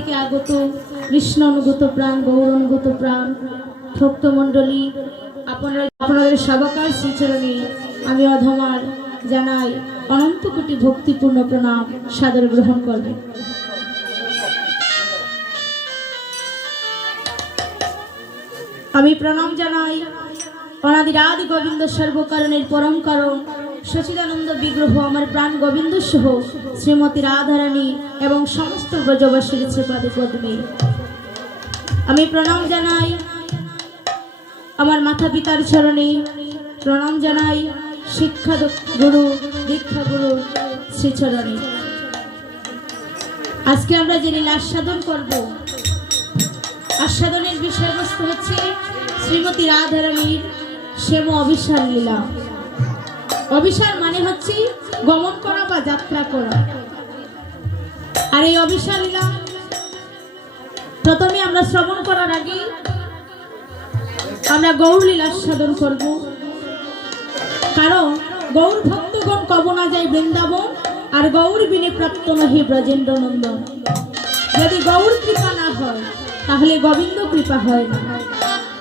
থেকে আগত কৃষ্ণ অনুগত প্রাণ, গৌর অনুগত প্রাণ ভক্তমণ্ডলী, আপনাদের সবাকার শ্রীচরণে আমি অধমার জানাই অনন্ত কোটি ভক্তিপূর্ণ প্রণাম, সাদর গ্রহণ করবেন। আমি প্রণাম জানাই অনাদির আদি গোবিন্দ সর্বকারণের পরম কারণ সচিদানন্দ বিগ্রহ আমার প্রাণ গোবিন্দ সহ শ্রীমতী রাধারানী এবং সমস্ত ব্রজবাসীর শ্রীপাদে পদ্মে। আমি প্রণাম জানাই আমার মাতা পিতার চরণে, প্রণাম জানাই শিক্ষা গুরু দীক্ষা গুরু শ্রীচরণে। আজকে আমরা যে লীলা আস্বাদন করব, আস্বাদনের বিষয়বস্তু হচ্ছে শ্রীমতী রাধারানীর শ্যাম অভিসার লীলা। অভিসার মানে হচ্ছে গমন করা বা যাত্রা করা। আর এই অভিসার লীলা প্রথমে আমরা শ্রবণ করার আগে আমরা গৌর লীলা আস্বাদন করব, কারণ গৌর ভক্তগণ কব না যায় বৃন্দাবন, আর গৌর বিনে প্রাপ্ত নহি ব্রজেন্দ্র নন্দন। যদি গৌর কৃপা না হয় তাহলে গোবিন্দ কৃপা হয় না।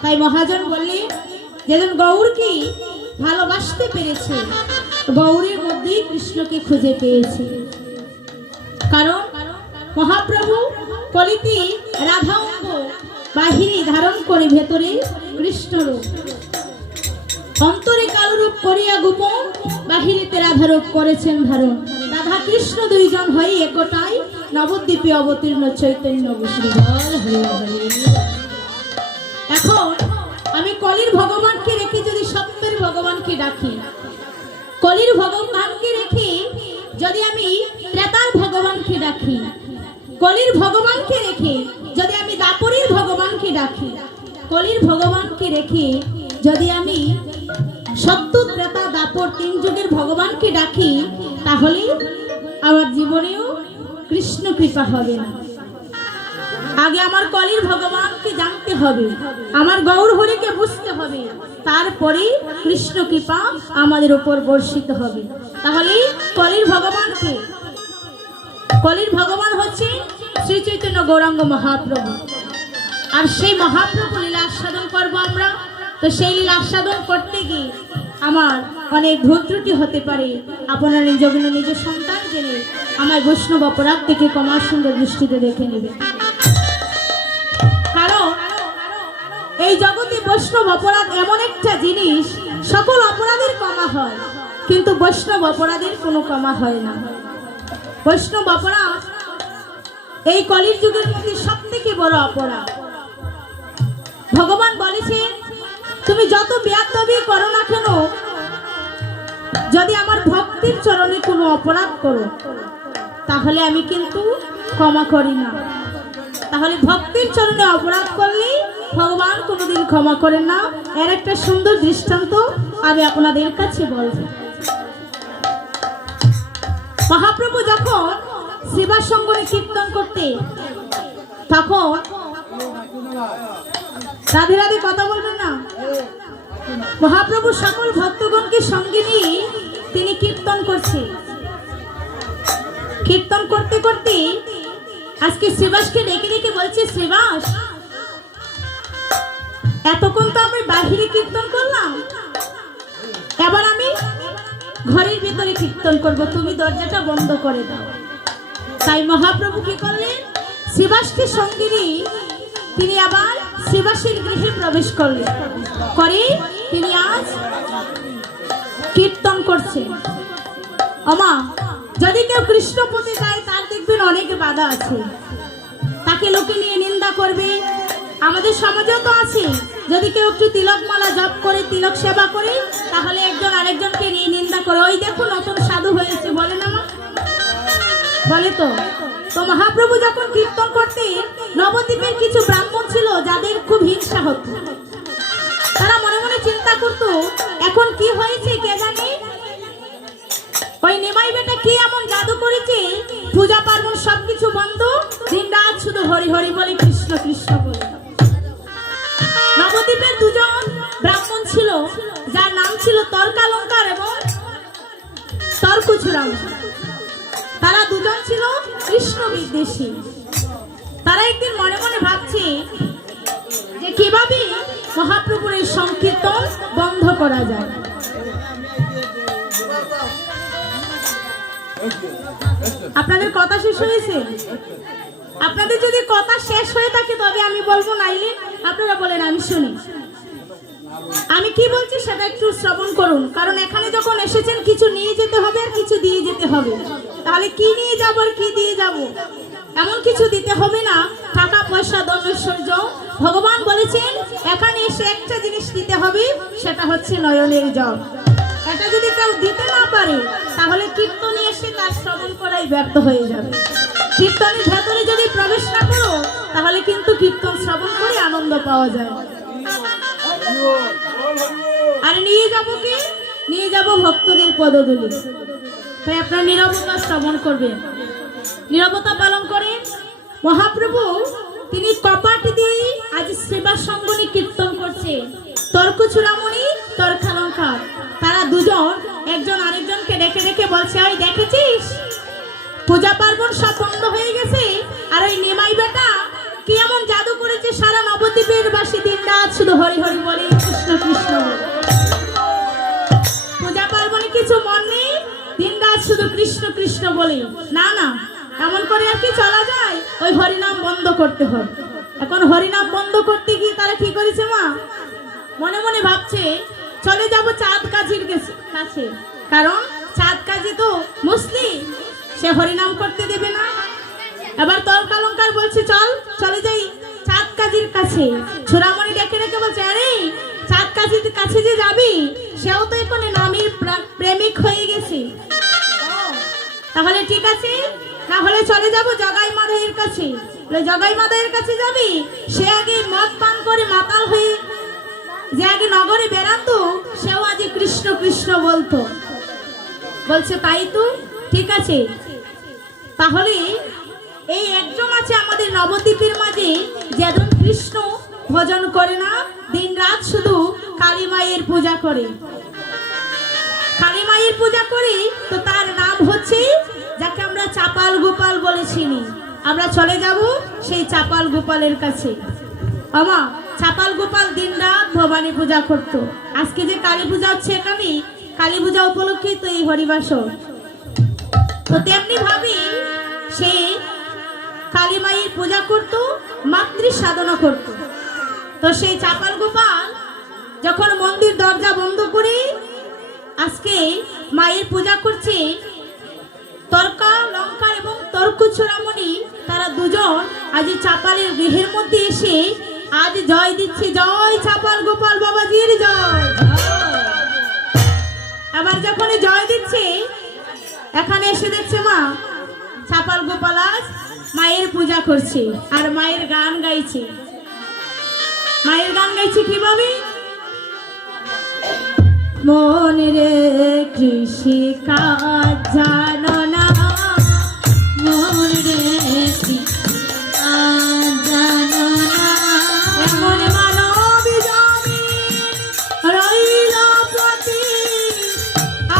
তাই মহাজন বললেন, যেদিন গৌরকে ভালোবাসতে পেরেছে, গৌরের মধ্যেই কৃষ্ণকে খুঁজে পেয়েছে। কারণ মহাপ্রভু কলিতে রাধা অঙ্গ বাহিরে ধারণ করে ভেতরে কৃষ্ণরূপ, অন্তরে কালরূপ করিয়া গোপন, বাহিরেতে রাধারূপ করেছেন ধারণ। রাধা কৃষ্ণ দুইজন হয়ে একটাই নবদ্বীপে অবতীর্ণ চৈতন্য বসু। এখন আমি কলির ভগবানকে রেখে যদি সত্যের ভগবানকে ডাকি, কলির ভগবানকে রেখে যদি আমি ত্রেতার ভগবানকে ডাকি, কলির ভগবানকে রেখে যদি আমি দাপরের ভগবানকে ডাকি, কলির ভগবানকে রেখে যদি আমি সত্য ত্রেতা দাপর তিন যুগের ভগবানকে ডাকি, তাহলে আমার জীবনেও কৃষ্ণ কৃপা হবে না। আগে আমার কলির ভগবানকে জানতে হবে, আমার গৌর হরিকে বুঝতে হবে, তারপরে কৃষ্ণ কৃপা আমাদের উপর বর্ষিত হবে। তাহলে কলির ভগবানকে, কলির ভগবান হচ্ছে শ্রী চৈতন্য গৌরাঙ্গ মহাপ্রভু। আর সেই মহাপ্রভু লীলা আস্বাদন করবো আমরা। তো সেই লীলা আস্বাদন করতে গিয়ে আমার অনেক ভুল ত্রুটি হতে পারে। আপনারা নিজ সন্তান জেনে আমার বৈষ্ণব অপরাধ থেকে ক্ষমার সুন্দর দৃষ্টিতে দেখে নেবে। কারণ এই জগতে বৈষ্ণব অপরাধ এমন একটা জিনিস, সকল অপরাধের ক্ষমা হয়, কিন্তু বৈষ্ণব অপরাধের কোনো ক্ষমা হয় না। বৈষ্ণব অপরাধ এই কলির যুগের মধ্যে সব থেকে বড় অপরাধ। ভগবান বলেছেন, তুমি যত বেয়াদবি করো না কেন, যদি আমার ভক্তির চরণে কোনো অপরাধ করো, তাহলে আমি কিন্তু ক্ষমা করি না। তাহলে ভক্তির চরণে অপরাধ করলে ভগবান কোনোদিন ক্ষমা করেন না। এর একটা সুন্দর দৃষ্টান্ত আমি আপনাদের কাছে বলবো। মহাপ্রভু যখন শিবাসঙ্গরে কীর্তন করতে, তখন রাধে রাধে কথা বলবেন না, মহাপ্রভু সকল ভক্তগণকে সঙ্গে নিয়ে তিনি কীর্তন করছে। কীর্তন করতে করতে আজকে শ্রীবাসকে ডেকে ডেকে বলছে, শ্রীবাস, এতক্ষণ তো আমি বাহিরে কীর্তন করলাম, এবার আমি ঘরের ভিতরে কীর্তন করব, তুমি দরজাটা বন্ধ করে দাও। তাই মহাপ্রভু কি করলেন, শ্রীবাসকে সঙ্গে নিয়ে তিনি আবার শ্রীবাসের গৃহে প্রবেশ করলেন, করে তিনি আজ কীর্তন করছেন। আমা, যদি কেউ কৃষ্ণ পথে যায়, তার দেখবেন অনেক বাধা আছে, তাকে লোকে নিয়ে নিন্দা করবে। আমাদের সমাজেও তো আছে, যদি কেউ একটু তিলকমালা জপ করে, তিলক সেবা করে, তাহলে একজন আরেকজনকে নিয়ে নিন্দা করে, ওই দেখো নতুন সাধু হয়েছে, বলে না মা, বলে তো। তো মহাপ্রভু যখন কীর্তন করতে, নবদ্বীপের কিছু ব্রাহ্মণ ছিল যাদের খুব হিংসা হতো। তারা মনে মনে চিন্তা করত, এখন কি হয়েছে কে জানে, ওই নিমাই বেটা কি এমন জাদু করেছে, পূজা পার্বণ সবকিছু বন্ধ, দিন রাত শুধু হরি হরি বলে, কৃষ্ণ কৃষ্ণ বলে। নবদ্বীপের দুজন ব্রাহ্মণ ছিল, যার নাম ছিল তর্কালঙ্কার এবং তর্কচূড়ামণি। তারা দুজন ছিল কৃষ্ণ বিদ্বেষী। তারা সংকীর্তন বন্ধ করা যায়। আপনাদের কথা শেষ হয়েছে? আপনাদের যদি কথা শেষ হয়ে থাকে তবে আমি বলবো, নাইলে আপনারা বলেন আমি শুনি। আমি কি বলছি সেটা একটু শ্রবণ করুন, কারণ এখানে যখন এসেছেন কিছু নিয়ে যেতে হবে আর কিছু দিয়ে যেতে হবে। তাহলে কি নিয়ে যাব আর কি দিয়ে যাব? এমন কিছু দিতে হবে না, টাকা পয়সা ধনৈশ্বর্য। ভগবান বলেছেন এখানে এসে একটা জিনিস দিতে হবে, সেটা হচ্ছে নয়নের জল। এটা যদি কেউ দিতে না পারে তাহলে কীর্তনে এসে তার শ্রবণ করাই ব্যর্থ হয়ে যাবে। কীর্তনের ভেতরে যদি প্রবেশ না করো তাহলে কিন্তু কীর্তন শ্রবণ করে আনন্দ পাওয়া যায়। আর নিয়ে যাবো কি? নিয়ে যাব ভক্তদের পদধূলি। তাই আপনার নীরবতা শ্রবণ করবেন, নীরবতা পালন করেন। মহাপ্রভু তিনি কপাট দিয়ে আজ সেবা সঙ্গনী কীর্তন করছে। তর্ক চূড়ামণি তর্কালঙ্কার, তারা দুজন একজন আরেকজনকে ডেকে ডেকে বলছে, ওই দেখেছিস পূজা পার্বণ সব বন্ধ হয়ে গেছে, আর ওই নিমাই বেটা কি এমন জাদু করেছে, সারা নবদ্বীপের বাসী দিন রাত শুধু হরি হরি বলে, কৃষ্ণ কৃষ্ণ বলে। পূজা পার্বণে কিছু মন নেই, দিন রাত শুধু কৃষ্ণ কৃষ্ণ বলে। না না, এমন করে আর কি চলা যায়? ওই হরিনাম বন্ধ করতে হবে। এখন হরিনাম বন্ধ করতে গিয়ে তারা কি করেছে মা? মনে মনে ভাবছে চলে যাব চাঁদ কাজীর কাছে, কারণ চাঁদ কাজী তো মুসলিম, সে হরিনাম করতে দেবে না। এবার তর্কালঙ্কার বলছে চল চলে যাই চাঁদ কাজীর কাছে। চূড়ামণি ডেকে ডেকে বলছে, আরে চাঁদ কাজীর কাছে যে যাবি সেও তো এখানে নামের প্রেমিক হয়ে গেছে। তাহলে ঠিক আছে, না হলে চলে যাব জগাই মাধবের কাছে। জগাই মাধবের কাছে যাবি, সে আগে মদ পান করে মাতাল হয়ে যে আগে নগরে বেড়াতো, সেও আজ কৃষ্ণ কৃষ্ণ বলতো। বলছে তাই তো, ঠিক আছে। তাহলে এই একজন আছে আমাদের নবদ্বীপের মাঝে, যেজন কৃষ্ণ ভজন করে না, দিন রাত শুধু কালী মায়ের পূজা করে। কালী মায়ের পূজা করি তো তার নাম হচ্ছে, যাকে আমরা চাপাল গোপাল বলেছিনি। আমরা চলে যাব সেই চাপাল গোপালের কাছে। আমা চাপাল গোপাল দিন রাত ভবানী পূজা করত। আজকে যে কালী পূজা হচ্ছে এখানে, কালী পূজা উপলক্ষে তো এই হরিবাসর। তো তেমনি ভাবি সে কালী মায়ের পূজা করত, মাতৃ সাধনা করত। তো সেই চাপাল গোপাল যখন মন্দির দরজা বন্ধ করে আজকে মায়ের পূজা করছে, তর্কালঙ্কার এবং তর্ক চূড়ামণি তারা দুজন আজ চাপালের গৃহের মধ্যে এসে আজ জয় দিচ্ছে, জয় চাপাল গোপাল বাবাজির জয়। আবার যখন জয় দিচ্ছে, এখানে এসে দেখছে মা চাপাল গোপাল আজ মায়ের পূজা করছে আর মায়ের গান গাইছে। মায়ের গান গাইছে কিভাবে? মন রে কৃষি কাজ জানো না, মন রে কৃষি কাজ জানো না, এমন মানব জমিন রইল পথে,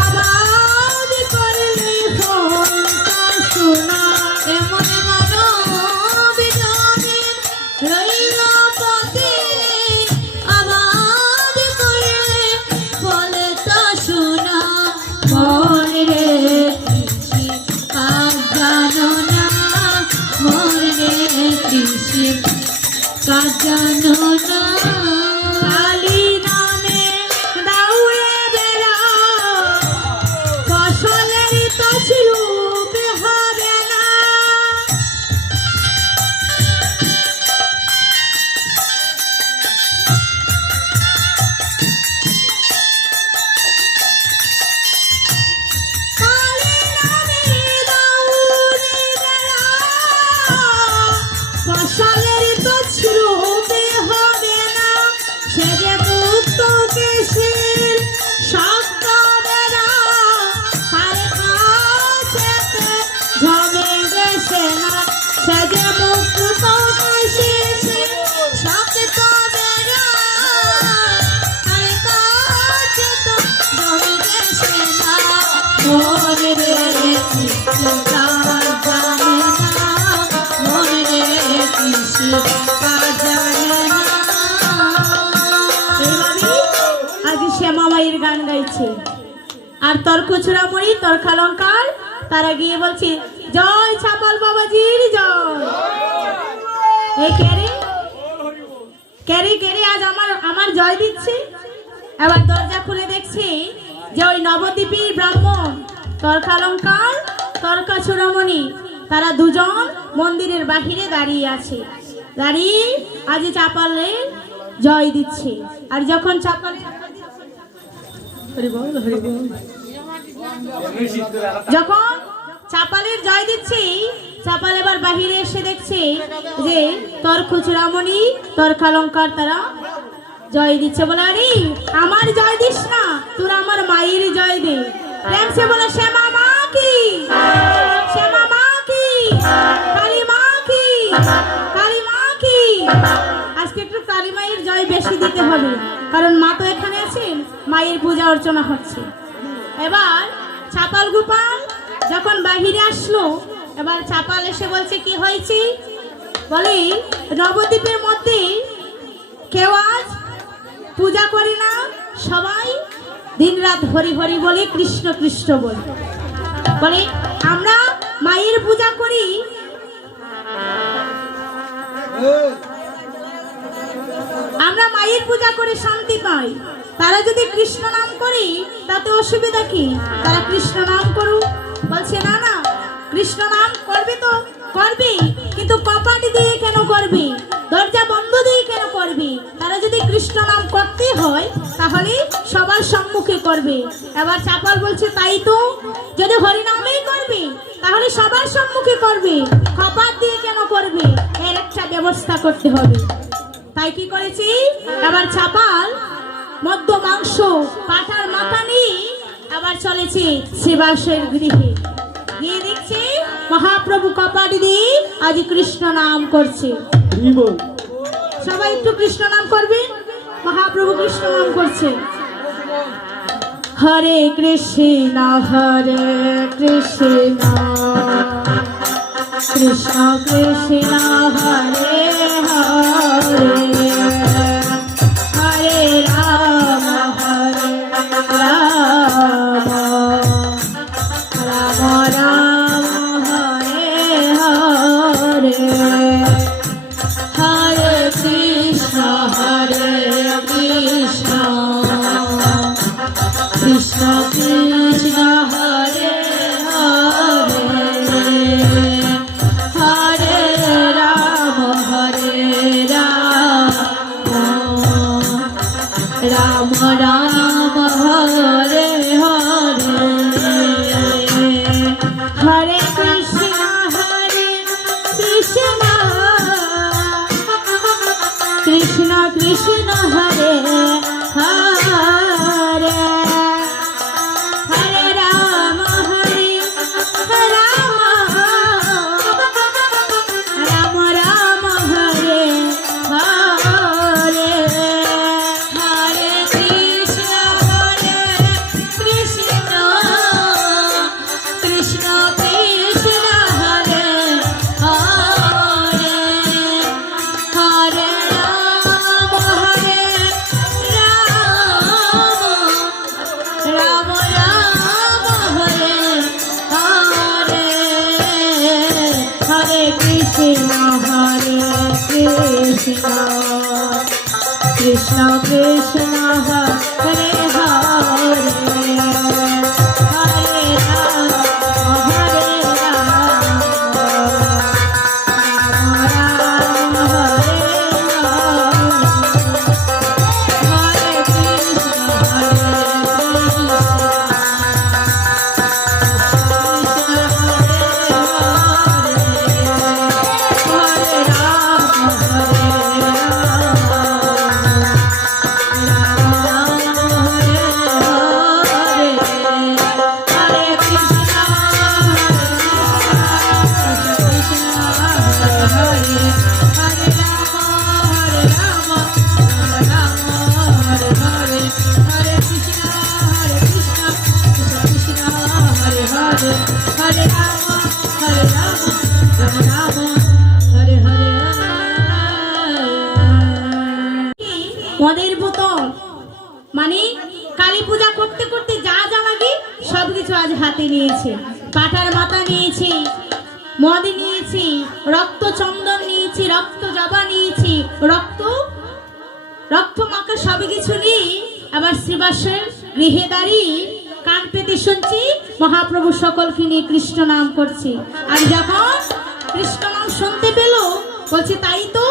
আবাদ করলে ফলটা শোনা, এমন মানব জমিন রইল পথে, আবাদ করলে ফলটা শোনা, মন রে কৃষি কাজ জানো না, মন রে কৃষি কাজ জানো না, কালী নামে দাউড়ে বেড়া, ফসলের তো রূপ হবে না। কালী নামে দাউড়ে বেড়া, ফসলের তো রূপে হবে না, সে যে মুক্ত কেশির শক্ত বেড়া, তার কাছেতে জমে গেছে না, সে যে মুক্ত কেশির শক্ত বেড়া, তার কাছে তো জমে গেছে না, মন রে কৃষ্ণ কাজ জানে না, মন রে কৃষ্ণ কাজ জানে না। এইভাবে গান গাইছে। আর তর্ক চূড়ামণি তর্কালঙ্কার তারা গিয়ে বলছে জয় চাপাল বাবাজির জয়। এই কেরে আজ আমার জয় দিচ্ছে। এবার দরজা খুলে দেখছি যে ওই নবদ্বীপী ব্রাহ্মণ তর্কালঙ্কার তর্কা চূড়ামণি তারা দুজন মন্দিরের বাহিরে দাঁড়িয়ে আছে। দাঁড়িয়ে আজ চাপালের জয় দিচ্ছে। আর যখন যখন চাপালের জয় দিচ্ছে, চাপাল এবার বাহিরে এসে দেখছে যে তর্ক চূড়ামণি তর্কালঙ্কার তারা জয় দিচ্ছে। বলে আরে আমার জয় দিস না, তোরা আমার মায়ের জয় দে। প্রেম সে বলে শ্যামা মা কি, শ্যামা মা কি, কালী মা কি, কালী মা কি। আজকে একটু কালী মায়ের জয় বেশি দিতে হবে, কারণ মা তো এখানে আছেন, মায়ের পূজা অর্চনা হচ্ছে। এবার চাপাল গোপাল যখন বাহিরে আসলো, এবার চাপাল এসে বলছে কি হয়েছে। বলে নবদ্বীপের মধ্যে কেউ আজ পূজা করে না, সবাই দিনরাত হরি হরি বলে, কৃষ্ণ কৃষ্ণ বলে। বলে আমরা মায়ের পূজা করি, আমরা মায়ের পূজা করে শান্তি পাই। তারা যদি কৃষ্ণ নাম করে তাতে অসুবিধা কি, তারা কৃষ্ণ নাম করুক। বলছে না না, কৃষ্ণ নাম করবে তো করবে, কিন্তু কপাট দিয়ে কেন করবে, দরজা বন্ধ দিয়ে কেন করবে। তারা যদি কৃষ্ণ নাম করতে হয় তাহলে সবার সম্মুখে করবে। এবার চাপাল বলছে তাই তো, যদি হরিনামেই করবে তাহলে সবার সম্মুখে করবে, কপাট দিয়ে কেন করবে, এর একটা ব্যবস্থা করতে হবে। তাই কি করেছি, এবার চাপাল মধ্য মাংস পাঠার মাথা নিয়ে আবার চলেছে শিবাসের গৃহে। গিয়ে দেখছে মহাপ্রভু কপাট দিয়ে আজ কৃষ্ণ নাম করছে। সবাই একটু কৃষ্ণ নাম করবে। মহাপ্রভু কৃষ্ণ নাম করছে, হরে কৃষ্ণ হরে কৃষ্ণ কৃষ্ণ কৃষ্ণ হরে হরে, হরে রাম হরে রাম, রাম রাম হরে হরে, হরে কৃষ্ণ কৃষ্ণ কৃষ্ণ হরে হরে, হরে রাম রাম রাম হরে হরে, হরে কৃষ্ণ কৃষ্ণ কৃষ্ণ হরে হরে, হরে রাম রাম রাম হরে হরে, হরে কৃষ্ণ কৃষ্ণ কৃষ্ণ কৃষ্ণ হরে হরে, হরে রাম রাম রাম হরে হরে, হরে কৃষ্ণ কৃষ্ণ কৃষ্ণ হরে হরে, হরে রাম হরে রাম, রাম রাম হরে হরে, হরে কৃষ্ণ হরে হাতে নিয়েছে, পাঠার মাথা নিয়েছি, মদ নিয়েছি, রক্ত চন্দন নিয়েছি, রক্ত জবা নিয়েছি, রক্ত মাখা সব কিছু নিয়ে আবার শ্রীবাসের গৃহে দাঁড়িয়ে কান পেতে শুনছি মহাপ্রভু সকলকে নিয়ে কৃষ্ণ নাম করছে। আর যখন কৃষ্ণ নাম শুনতে পেল বলছে তাই তো,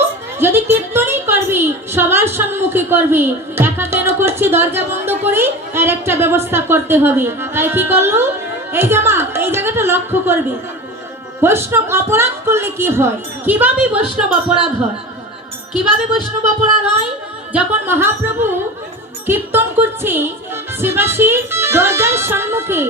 যদি কীর্তনই করবি সবার সম্মুখে করবি, একা কেন করছি, দরজা বন্ধ করে এর একটা ব্যবস্থা করতে হবে। তাই কি করলো, এই জামা এই জায়গাটা লক্ষ্য করবি, বৈষ্ণব অপরাধ করলে কি হয়, কিভাবে বৈষ্ণব অপরাধ হয়, কিভাবে বৈষ্ণব অপরাধ হয়। যখন মহাপ্রভু কীর্তন করছে শ্রীবাসীর দরজার সম্মুখে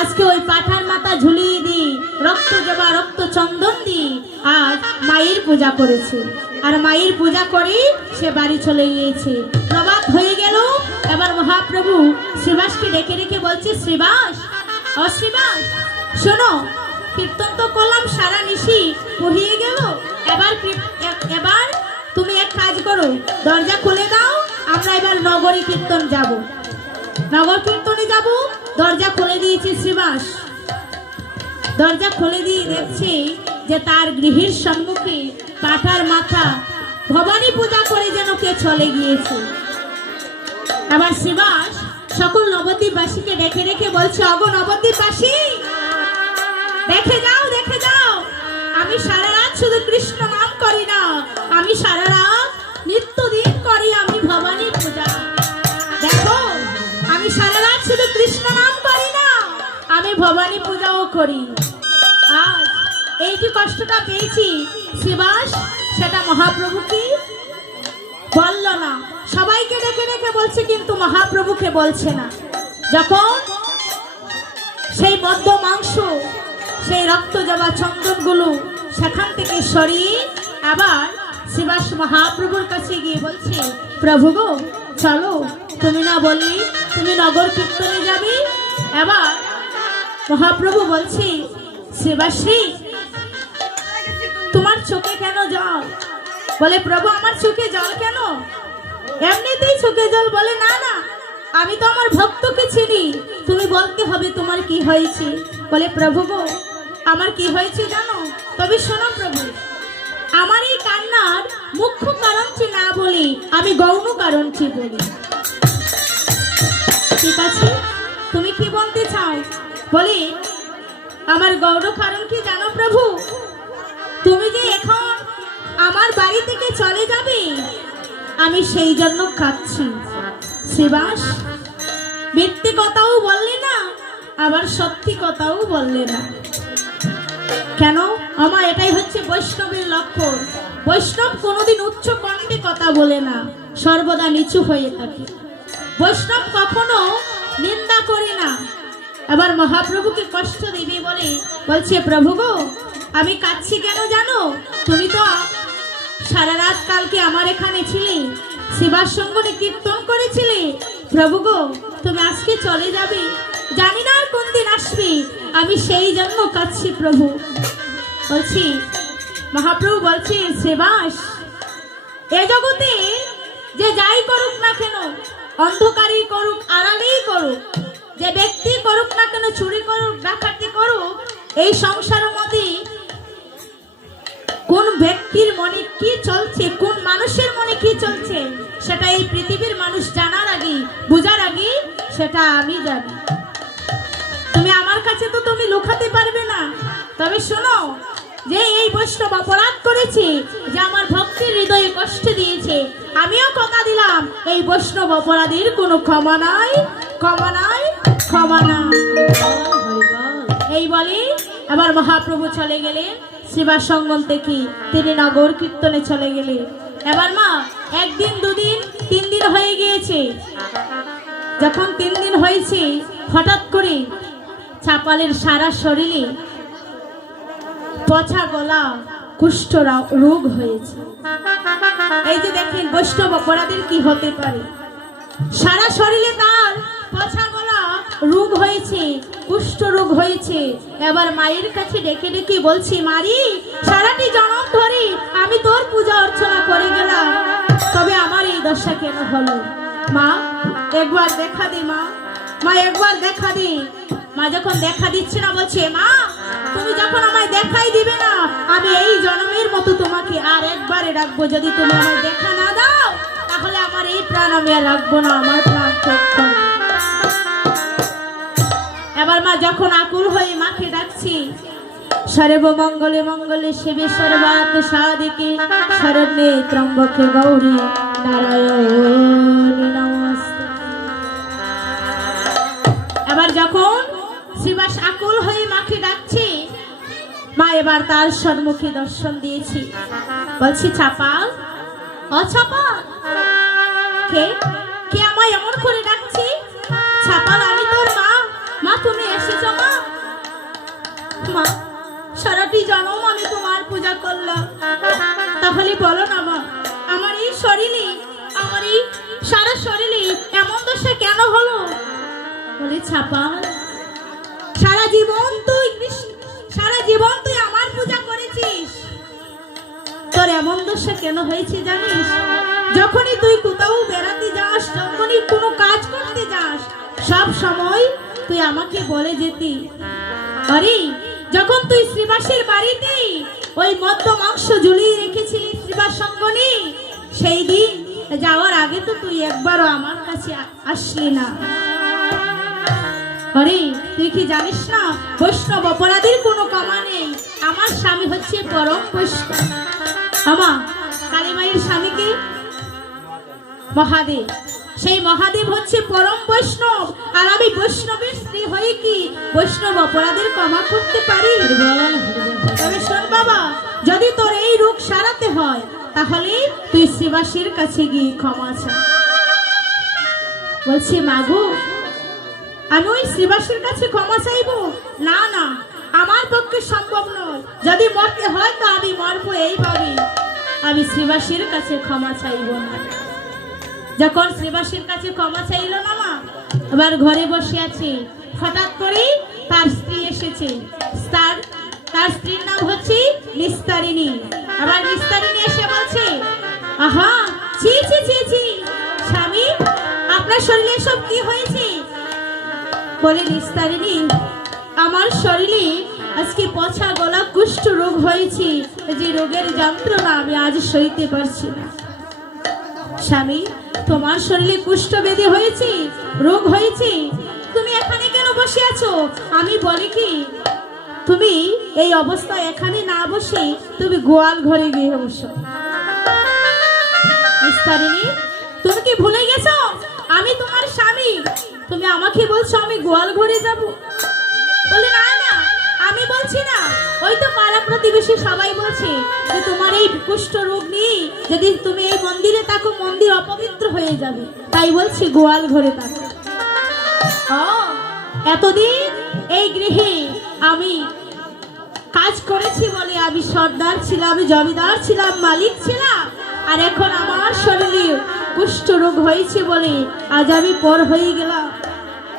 আজকে ওই পাঠার মাথা ঝুলিয়ে দিয়ে রক্ত জবা রক্ত চন্দন দিয়ে আজ মায়ের পূজা করেছে। আর মায়ের পূজা করে সে বাড়ি চলে গিয়েছে। প্রভাত হয়ে গেল, এবার মহাপ্রভু শ্রীবাসকে ডেকে ডেকে বলছে, শ্রীবাস, ও শ্রীবাস শোনো, কীর্তন তো করলাম সারা নিশি পড়িয়ে গেল, এবার তুমি এক কাজ করো, দরজা খুলে দাও, আমরা এবার নগরী কীর্তন যাব, নগর কীর্তনে যাব। দরজা খুলে দিয়েছে শ্রীবাস, দরজা খুলে দিয়ে দেখছে যে তার গৃহের সম্মুখে পাঠার মাথা ভবানী পূজা করে যেন কে চলে গিয়েছে। আবার শ্রীবাস সকল নবদ্বীপবাসীকে ডেকে ডেকে বলছে, অগো নবদ্বীপবাসী, দেখে যাও, দেখে যাও, আমি সারা রাত শুধু কৃষ্ণ নাম করি না, আমি সারা রাত নিত্যদিন করি আমি ভবানী পূজা। দেখো, আমি সারা রাত শুধু কৃষ্ণ নাম করি না, আমি ভবানী পূজাও করি। আজ এই যে কষ্টটা পেয়েছি শ্রীবাস, সেটা মহাপ্রভুকে বলল না, সবাইকে ডেকে ডেকে বলছে কিন্তু মহাপ্রভুকে বলছে না। যখন সেই মদ্য মাংস, সেই রক্ত জবা চন্দনগুলো সেখান থেকে সরিয়ে আবার শ্রীবাস মহাপ্রভুর কাছে গিয়ে বলছে, প্রভু গো চলো, তুমি না বললি তুমি নগর কীর্তনে যাবে। এবার মহাপ্রভু বলছে, শ্রীবাসী তোমার চোখে কেন জল? বলে, প্রভু আমার চোখে জল কেন? এমনিতেই চোখে জল। বলে, না না, আমি তো আমার ভক্তকে চিনি, তুমি বলতে হবে তোমার কি হয়েছে। বলে, প্রভু গো আমার কি হয়েছে জানো? তবে শোনো প্রভু, আমার এই কান্নার মুখ্য কারণটি না বলি, আমি গৌণ কারণটি বলি। ঠিক আছে, তুমি কি বলতে চাও? বলি, আমার গৌণ কারণ কি জানো প্রভু? তুমি যে এখন আমার বাড়ি থেকে চলে যাবে, আমি সেই জন্য কাঁদছি। শ্রীবাস মিথ্যে কথাও বললে না, আবার সত্যি কথাও বললে না। কেন? আমার এটাই হচ্ছে বৈষ্ণবের লক্ষণ। বৈষ্ণব কোনোদিন উচ্চ কণ্ঠে কথা বলে না, সর্বদা নিচু হয়ে থাকে। বৈষ্ণব কখনো নিন্দা করে না। আবার মহাপ্রভুকে কষ্ট দিবে বলে বলছে, প্রভু গো আমি কাঁদছি কেন জানো? তুমি তো সারা রাত কালকে আমার এখানে ছিলে, শিবার সঙ্গনে কীর্তন করেছিলে। প্রভু গো তুমি আজকে চলে যাবে, জানি না আর কোন দিন আসবে, আমি সেই জন্য কাঁদছি প্রভু। বলছি, মহাপ্রভু বলছি, শ্রীবাস এ জগতে যে যাই করুক না কেন, অন্ধকারই করুক আড়ালেই করুক, যে ব্যক্তি করুক না কেন, চুরি করুক ডাকাতি করুক, এই সংসারের মধ্যে কোন ব্যক্তির মনে কি চলছে, কোন মানুষের মনে কি চলছে, সেটা এই পৃথিবীর মানুষ জানার আগে, বুঝার আগে সেটা আমি জানি। তুমি আমার কাছে তো তুমি লুকাতে পারবে না। তবে শোনো, যে এই বৈষ্ণব অপরাধ করেছে, যে আমার ভক্তির হৃদয়ে কষ্ট দিয়েছে, আমিও কথা দিলাম এই বৈষ্ণব অপরাধীর কোনো ক্ষমা নাই, ক্ষমা নাই, ক্ষমা নাই। এই বলে আবার মহাপ্রভু চলে গেলেন শিবার সঙ্গম থেকে, তিনি নগর কীর্তনে চলে গেলেন। এবার মা একদিন দুদিন 3 দিন হয়ে গিয়েছে। যখন 3 দিন হয়েছে, হঠাৎ করে চাপালের সারা শরীরে পচা গলা কুষ্ঠ রোগ হয়েছে। এই যে দেখেন বৈষ্ণব অপরাধের কি হতে পারে, সারা শরীরে তার পচা গলা রোগ হয়েছে, কুষ্ঠ রোগ হয়েছে। এবার মায়ের কাছে ডেকে ডেকে বলছি, মারি সারাটি জনম ধরে আমি তোর পূজা অর্চনা করে গেলাম, তবে আমার এই দশা কেন হলো? মা একবার দেখা দি, মা একবার দেখা দি। মা যখন দেখা দিচ্ছে না, বলছে মা তুমি যখন আমায় দেখাই দিবে না, আমি এই জন্মের মতো তোমাকে আর একবারে ডাকবো। যদি তুমি আমায় দেখা না দাও, তাহলে আমার এই প্রাণ আমি আর রাখবো না, আমার প্রাণ ত্যাগ করো। এবার মা যখন আকুল হয়ে মাকে ডাকছি, সর্বমঙ্গলে মঙ্গলে শিবে সর্বাত সাধিকে শরণ্যে ত্রম্বকে গৌরী নারায়ণী নমস্তে। এবার যখন শ্রীবাস আকুল হয়ে মাকে ডাকছে, মা এবার তার সম্মুখে দর্শন দিয়েছি। বলছি চাপাল, ও চাপাল, কে কে আমায় এমন করে ডাকছি? চাপাল আমি তোর মা। মা তুমি এসেছো? মা মা সারাটি জন্ম আমি তোমার পূজা করলাম, তাহলে বলো না মা, আমার এই শরীরে, আমার এই সারা শরীরে এমন দশা কেন হলো? বলে চাপাল, সারা জীবন তুই আমার পূজা করেছিস, তোর এমন দশা কেন হয়েছে জানিস? যখনই তুই কোথাও বেড়াতে যাস, যখনই কোনো কাজ করতে যাস, সব সময় তুই আমাকে বলে যেতি, আরে যখন তুই শ্রীবাসের বাড়িতে ওই মদ্য মাংস ঝুলিয়ে রেখেছিলি শ্রীবাস সঙ্গনী, সেই দিন যাওয়ার আগে তো তুই একবারও আমার কাছে আসলি না। আরে তুই কি জানিস না, বৈষ্ণব অপরাধীর কোনো ক্ষমা নেই। আমার স্বামী হচ্ছে পরম বৈষ্ণব। আমা কালীমায়ের স্বামীকে মহাদেব, সেই মহাদেব হচ্ছে পরম বৈষ্ণব, আর আমি বৈষ্ণবের স্ত্রী হয়ে কি বৈষ্ণব অপরাধের ক্ষমা করতে পারি? তবে শোন বাবা, যদি তোর এই রোগ সারাতে হয়, তাহলে তুই শ্রীবাসের কাছে গিয়ে ক্ষমা চা। বলছে মাগো, আমি ওই শ্রীবাসের কাছে ক্ষমা চাইবো? না না, আমার পক্ষে সম্ভব নয়। যদি মরতে হয় তো আমি মরবো এইভাবে, আমি শ্রীবাসের কাছে ক্ষমা চাইবো না। যখন শ্রীবাসের কাছে ক্ষমা চাইল না মা, এবার ঘরে বসে আছে, হঠাৎ করে তার স্ত্রী এসেছে। তার স্ত্রীর নাম হচ্ছে নিস্তারিণী। আবার নিস্তারিণী এসে বলছে, আহা ছি ছি ছি ছি, স্বামী আপনার শরীরে সব কি হয়েছে? বলে নিস্তারিণী, আমার শরীরে আজকে পচা গলা কুষ্ঠ রোগ হয়েছে, যে রোগের যন্ত্রণা আমি আজ সইতে পারছি না। স্বামী তোমার শরীরে কুষ্ঠ ব্যাধি হয়েছে, রোগ হয়েছে, তুমি এখানে কেন বসে আছো? আমি বলি কি, তুমি এই অবস্থায় এখানে না বসে তুমি গোয়াল ঘরে গিয়ে বসো। নিস্তারিণী, তুমি কি ভুলে গেছো আমি তোমার স্বামী? তুমি আমাকে বলছো আমি গোয়াল ঘরে যাব? বলে না না, আমি বলছি না, ওই তো পাড়া প্রতিবেশী সবাই বলছে যে তোমার এই কুষ্ঠ রোগ নিয়ে যদি তুমি এই মন্দিরে থাকো, মন্দির অপবিত্র হয়ে যাবে, তাই বলছি গোয়াল ঘরে থাকো। এতদিন এই গৃহে আমি কাজ করেছি বলে আমি সর্দার ছিলাম, আমি জমিদার ছিলাম, মালিক ছিলাম, আর এখন আমার শরীরে কুষ্ঠ রোগ হয়েছে বলে আজ আমি পর হয়ে গেলাম।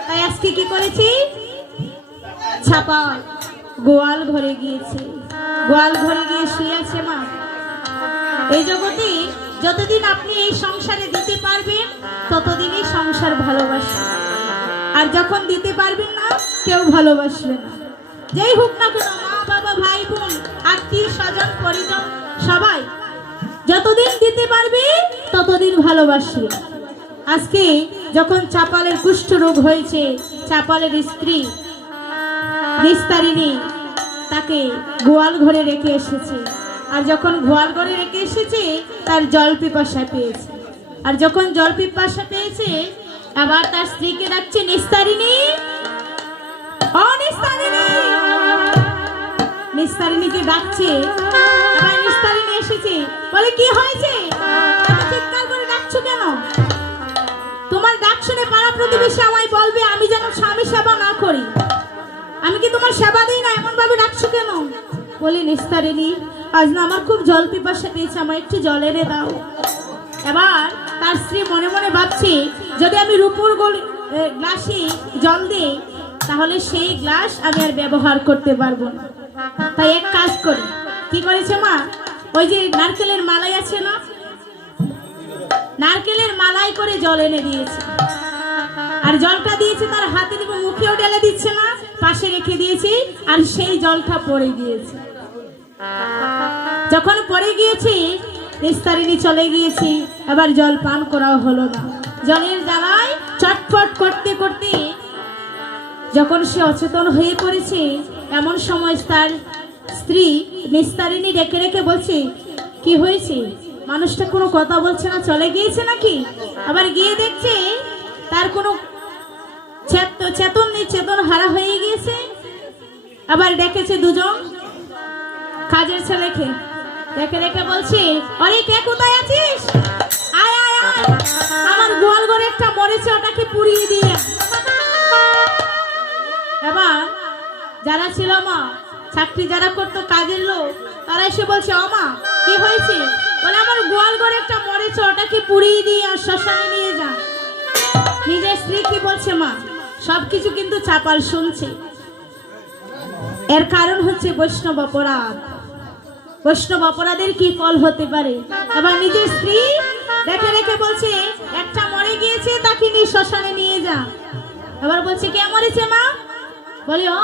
তাই আজকে কি করেছি? ছাপা গোয়াল ঘরে গিয়েছে, গোয়াল ঘরে গিয়ে শুয়ে আছে মা। এই জগতে যতদিন আপনি এই সংসারে দিতে পারবেন, ততদিনই সংসার ভালোবাসে, আর যখন দিতে পারবেন না, কেউ ভালোবাসবে না। যেই হোক না কেন, মা বাবা ভাই বোন আত্মীয় স্বজন পরিজন সবাই যতদিন দিতে পারবে ততদিন ভালোবাসবে। আজকে যখন চাপালের কুষ্ঠ রোগ হয়েছে, চাপালের স্ত্রী নিস্তারিণী তাকে গোয়াল ঘরে রেখে এসেছে, আর যখন গোয়াল ঘরে রেখে এসেছে তার জল পিপাসা পেয়েছে, আর যখন জল পিপাসা পেয়েছে আবার তার স্ত্রীকে ডাকছে, নিস্তারিণী, ও নিস্তারিণী। নিস্তারিণীকে ডাকছে, এবার নিস্তারিণী এসেছে, বলে কি হয়েছে, চিৎকার করে ডাকছো কেন? তোমার ডাক শুনে পাড়া প্রতিবেশী আমায় বলবে আমি যেন স্বামী সেবা না করি, আমি কি তোমার সেবা দিই না, এমন ভাবে ডাকছো কেন? বলি নিস্তারিণী, আজ না আমার খুব জল পিপাসা পেয়েছে, আমার একটু জল এনে দাও। এবার তার স্ত্রী মনে মনে ভাবছে, যদি আমি রূপোর গ্লাসে জল দিই তাহলে সেই গ্লাস আমি আর ব্যবহার করতে পারবো না। তাই এক কাজ করি, কি করেছে মা, ওই যে নারকেলের মালাই আছে না, নারকেলের মালাই করে জল এনে দিয়েছে, আর জলটা দিয়েছে তার হাতে, মুখেও ঢেলে দিচ্ছে না, পাশে রেখে দিয়েছি আর সেই জলটা পড়ে গিয়েছে। যখন পড়ে গিয়েছি নিস্তারিণী চলে গিয়েছি, এবার জল পান করা হলো না। জলের জ্বালায় চটপট করতে করতে যখন সে অচেতন হয়ে পড়েছে, এমন সময় তার স্ত্রী নিস্তারিণী রেখে রেখে বলছে, কি হয়েছে, মানুষটা কোনো কথা বলছে না, চলে গিয়েছে নাকি? আবার গিয়ে দেখছে তার কোনো চেতন নেই, চেতন হারা হয়ে গিয়েছে। আবার ডেকেছে দুজন কাজের ছেলেকে, রেখে রেখে বলছে, আরে কে কোথায় আছিস, আয় আয় আয়, আমার গোয়াল ঘরে একটা মরেছে, ওটাকে পুড়িয়ে দিয়ে। এবার যারা ছিল মা চাকরি যারা করতো কাজের লোক, তারা এসে বলছে, ও মা কি হয়েছে? বলে, আমার গোয়াল ঘরে একটা মরেছে, ওটাকে পুড়িয়ে দিয়ে আর শ্মশানে নিয়ে যা। নিজের স্ত্রী কি বলছে মা, সবকিছু কিন্তু চাপাল শুনছে। এর কারণ হচ্ছে বৈষ্ণব অপরাধ। বৈষ্ণব অপরাধের কি ফল হতে পারে? আবার নিজের স্ত্রী রেখে রেখে বলছে, একটা মরে গিয়েছে, তাকে নিয়ে শ্মশানে নিয়ে যা। এবার বলছে, কে মরেছে মা? বলি, ও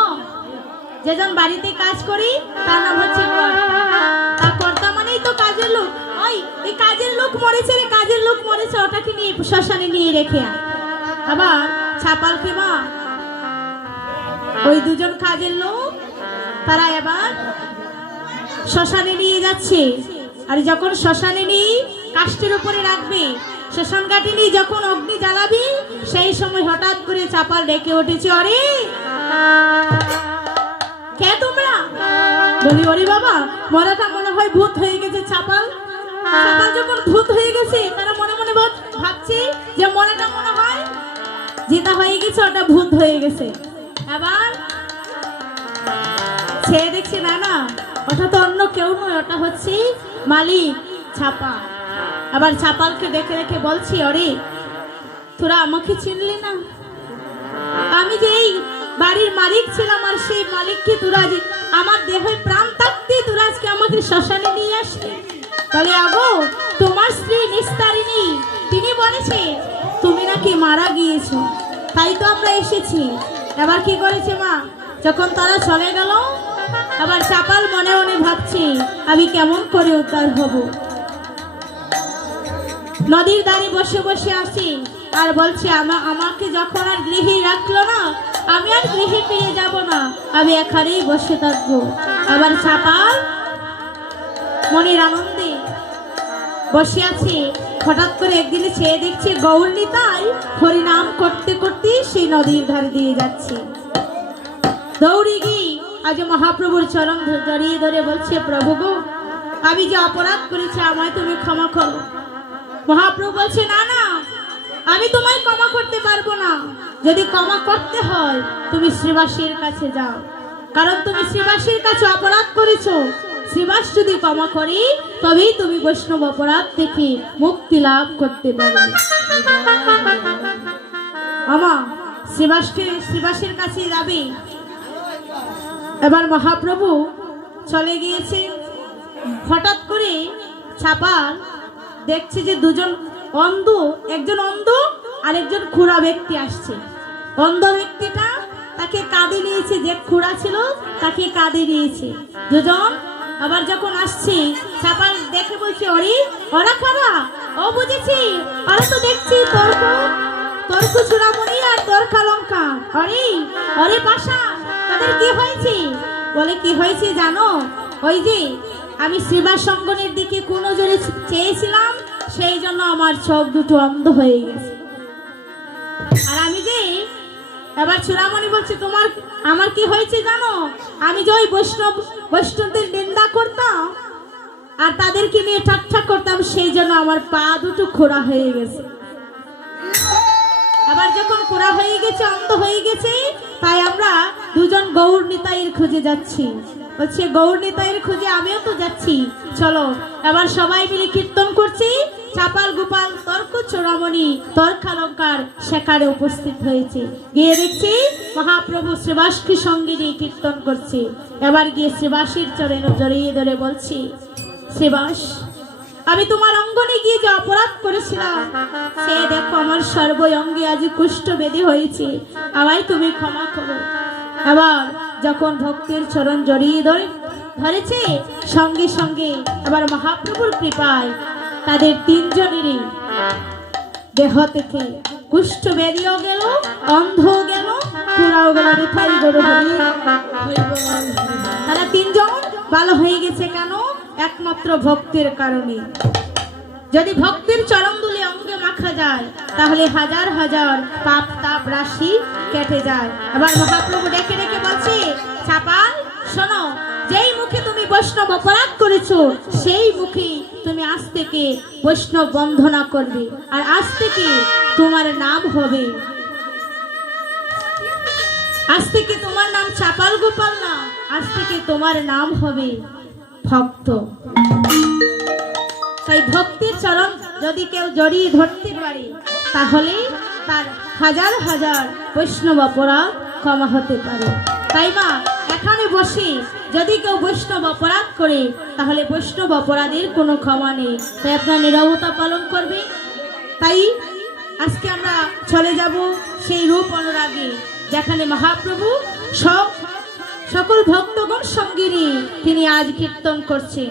যেজন বাড়িতে কাজ করি তার নাম হচ্ছে কর্তা। কর্তা মানেই তো কাজের লোক। ওই এই কাজের লোক মরেছে রে, কাজের লোক মরেছে, ওটাকে নিয়ে শ্মশানে নিয়ে রেখে আয়। আবার ছাপালকে মা ওই দুজন কাজের লোক তারা এবার শ্মশানে নিয়ে যাচ্ছে। আর যখন শ্মশানে নিয়ে কাষ্ঠের উপরে রাখবে, শ্মশান ঘাটে নিয়ে যখন অগ্নি জ্বালাবি, সেই সময় হঠাৎ করে চাপাল ডেকে উঠেছে, আরে কে তোমরা? বলি, ওরে বাবা, মরাটা মনে হয় ভূত হয়ে গেছে। চাপাল যখন ভূত হয়ে গেছে, তারা মনে মনে ভাবছে যে মরাটা মনে হয় যেটা হয়ে গেছে, ওটা ভূত হয়ে গেছে। এবার সে দেখছে, না না, ওটা তো অন্য কেউ নয়, ওটা হচ্ছে মালিক ছাপা। আবার ছাপালকে দেখে দেখে বলছি, আরে তোরা আমাকে চিনলি না? আমি যে এই বাড়ির মালিক ছিলাম, আর সেই মালিককে তোরা যে আমার দেহে প্রাণ থাকতে তোরা আজকে আমাকে শ্মশানে নিয়ে আসলি। বলে, আগো তোমার স্ত্রী নিস্তারিণী, তিনি বলেছে তুমি নাকি মারা গিয়েছো, তাই তো আমরা এসেছি। এবার কি করেছে মা, যখন তারা চলে গেল, আবার চাপাল মনে মনে ভাবছি, আমি কেমন করে উদ্ধার হব। নদীর ধারে বসে বসে আসি আর বলছে, আমাকে যখন আর গৃহে রাখলো না, আমি আর গৃহে ফিরে যাব না, আমি এখানেই বসে থাকবো। আবার চাপাল মনের আনন্দে বসে আছে। হঠাৎ করে একদিনে ছেয়ে দেখছে গৌরনিতাই হরিনাম করতে করতে সেই নদীর ধারে দিয়ে যাচ্ছে। দৌড়ে গিয়ে আজ মহাপ্রভুর চরণ জড়িয়ে ধরে বলছে, প্রভু গো, আমি যে অপরাধ করেছি, আমায় তুমি ক্ষমা করো। মহাপ্রভু বলছে, না না, আমি তোমায় ক্ষমা করতে পারবো না। যদি ক্ষমা করতে হয় তুমি শ্রীবাসীর কাছে যাও, কারণ তুমি শ্রীবাসীর কাছে অপরাধ করেছো। শ্রীবাস যদি ক্ষমা করি, তবেই তুমি বৈষ্ণব অপরাধ থেকে মুক্তি লাভ করতে পারবে। আমা শ্রীবাসীর কাছে যাবে। এবার মহাপ্রভু চলে গিয়েছে। হঠাৎ করে ছাপাল দেখছে যে দুজন অন্ধ, একজন অন্ধ আর একজন খুড়া ব্যক্তি আসছে। অন্ধ ব্যক্তিটা তাকে কাঁধে নিয়েছে, যে খুড়া ছিল তাকে কাঁধে নিয়েছে দুজন। আবার যখন আসছে, ছাপাল দেখে বলছে, অরে ওরা কারা? ও বুঝেছি, আরে তো দেখছি তর্ক চূড়ামণি আর তর্কালঙ্কা। অরে অরে পাশা, তাদের কি হয়েছে? বলে, কি হয়েছে জানো? ওই যে আমি শ্রীবাস সঙ্গনের দিকে কোন জোরে চেয়েছিলাম, সেই জন্য আমার চোখ দুটো অন্ধ হয়ে গেছে। আর আমি যে এবার চূড়ামণি বলছে, আমার কি হয়েছে জানো? আমি যে ওই বৈষ্ণবদের নিন্দা করতাম আর তাদেরকে নিয়ে ঠাট্টা করতাম, সেই জন্য আমার পা দুটো খোড়া হয়ে গেছে। আবার যখন খোড়া হয়ে গেছে, অন্ধ হয়ে গেছে, তাই আমরা দুজন গৌর নিতাইয়ের খুঁজে যাচ্ছি। বলছে, গৌর নিতাইয়ের খুঁজে আমিও তো যাচ্ছি, চলো। এবার সবাই মিলে কীর্তন করছি। চাপাল গোপাল তর্ক চূড়ামণি তর্কালঙ্কার সেখানে উপস্থিত হয়েছে। গিয়ে দেখছি মহাপ্রভু শ্রীবাসকে সঙ্গে নিয়ে কীর্তন করছে। এবার গিয়ে শ্রীবাসের চরণে জড়িয়ে ধরে বলছি, শ্রীবাস, আমি তোমার অঙ্গনে গিয়ে যে অপরাধ করেছিলাম, সে দেখো আমার সর্ব অঙ্গে আজ কুষ্ঠ বেদে হয়েছে, আমায় তুমি ক্ষমা করো। আবার যখন ভক্তের চরণ জড়িয়ে ধরেছে, সঙ্গে সঙ্গে আবার মহাপ্রভুর কৃপায় তাদের তিনজনেরই দেহ থেকে কুষ্ঠ বেরিয়েও গেল, অন্ধ গেল, পুরাও গেল। নিতাই গৌর হরি। তারা তিনজন ভালো হয়ে গেছে কেন? একমাত্র ভক্তের কারণে। যদি ভক্তের চরণ দুলে অঙ্গে মাখা যায় তাহলে হাজার হাজার পাপ তাপ রাশি কেটে যায়। আবার মহাপ্রভু ডেকে ডেকে বলছে, চাপাল শোনো, যেই মুখে তুমি বৈষ্ণব অপরাধ করেছো সেই মুখে তুমি আজ থেকে বৈষ্ণব বন্দনা করবে, আর আজ থেকে তোমার নাম হবে, আজ থেকে তোমার নাম চাপাল গোপাল না, আজ থেকে তোমার নাম হবে ভক্ত। তাই ভক্তির চরণ যদি কেউ জড়িয়ে ধরতে পারে তাহলে তার হাজার হাজার বৈষ্ণব অপরাধ ক্ষমা হতে পারে। তাই মা এখানে বসে যদি কেউ বৈষ্ণব অপরাধ করে তাহলে বৈষ্ণব অপরাধের কোনো ক্ষমা নেই। তাই আপনার নীরবতা পালন করবে। তাই আজকে আমরা চলে যাব সেই রূপ অনুরাগে, যেখানে মহাপ্রভু সকল ভক্তগণ সঙ্গে নিয়ে তিনি আজ কীর্তন করছেন।